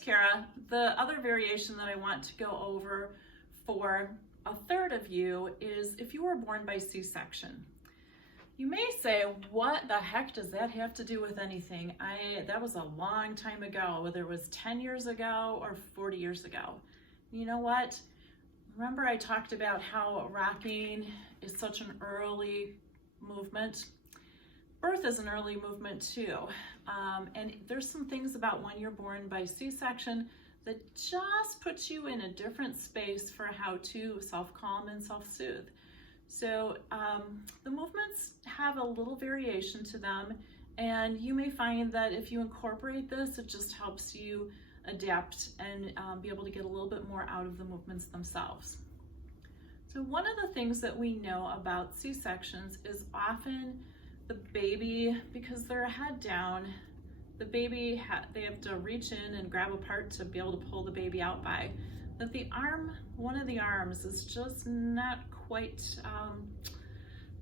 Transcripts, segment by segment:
Cara. The other variation that I want to go over for a third of you is if you were born by C-section. You may say, what the heck does that have to do with anything? That was a long time ago, whether it was 10 years ago or 40 years ago. You know what? Remember I talked about how rocking is such an early movement? Birth is an early movement too. And there's some things about when you're born by C-section that just puts you in a different space for how to self-calm and self-soothe. So the movements have a little variation to them, and you may find that if you incorporate this, it just helps you adapt and be able to get a little bit more out of the movements themselves. So one of the things that we know about C-sections is often the baby, because they're head down, the baby, they have to reach in and grab a part to be able to pull the baby out by. That the arm, one of the arms is just not quite,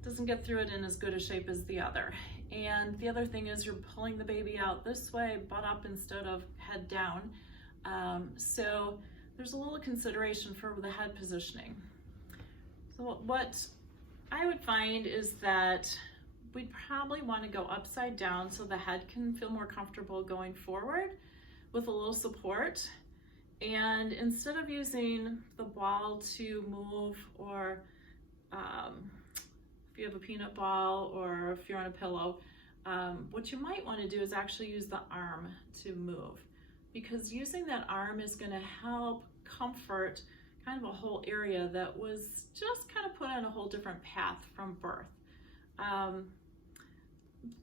doesn't get through it in as good a shape as the other. And the other thing is you're pulling the baby out this way, butt up instead of head down. So there's a little consideration for the head positioning. So what I would find is that we'd probably want to go upside down so the head can feel more comfortable going forward with a little support. And instead of using the ball to move, or if you have a peanut ball or if you're on a pillow, what you might want to do is actually use the arm to move, because using that arm is going to help comfort kind of a whole area that was just kind of put on a whole different path from birth.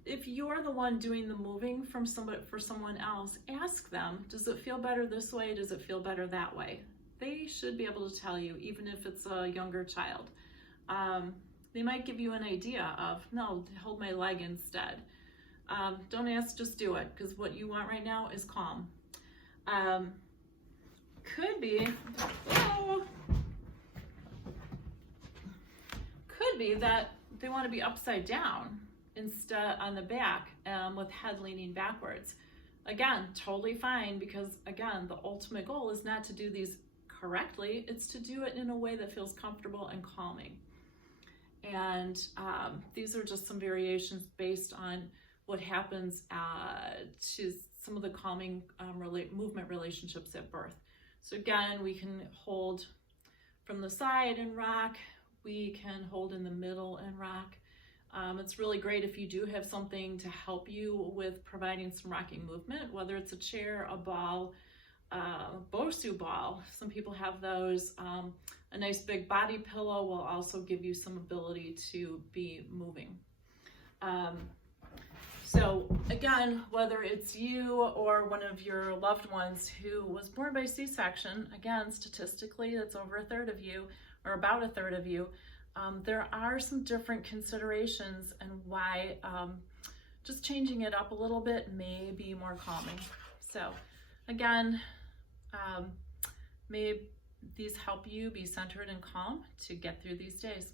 If you're the one doing the moving for someone else, ask them, does it feel better this way? Does it feel better that way? They should be able to tell you, even if it's a younger child. They might give you an idea of, no, hold my leg instead. Don't ask, just do it, because what you want right now is calm. Could be that they want to be upside down instead on the back, with head leaning backwards. Again, totally fine, because again, the ultimate goal is not to do these correctly, it's to do it in a way that feels comfortable and calming. And these are just some variations based on what happens to some of the calming movement relationships at birth. So again, we can hold from the side and rock, we can hold in the middle and rock. It's really great if you do have something to help you with providing some rocking movement, whether it's a chair, a ball, Bosu ball. Some people have those. A nice big body pillow will also give you some ability to be moving. So again, whether it's you or one of your loved ones who was born by C-section, again, statistically, that's over a third of you, or about a third of you. There are some different considerations and why just changing it up a little bit may be more calming. So again, may these help you be centered and calm to get through these days.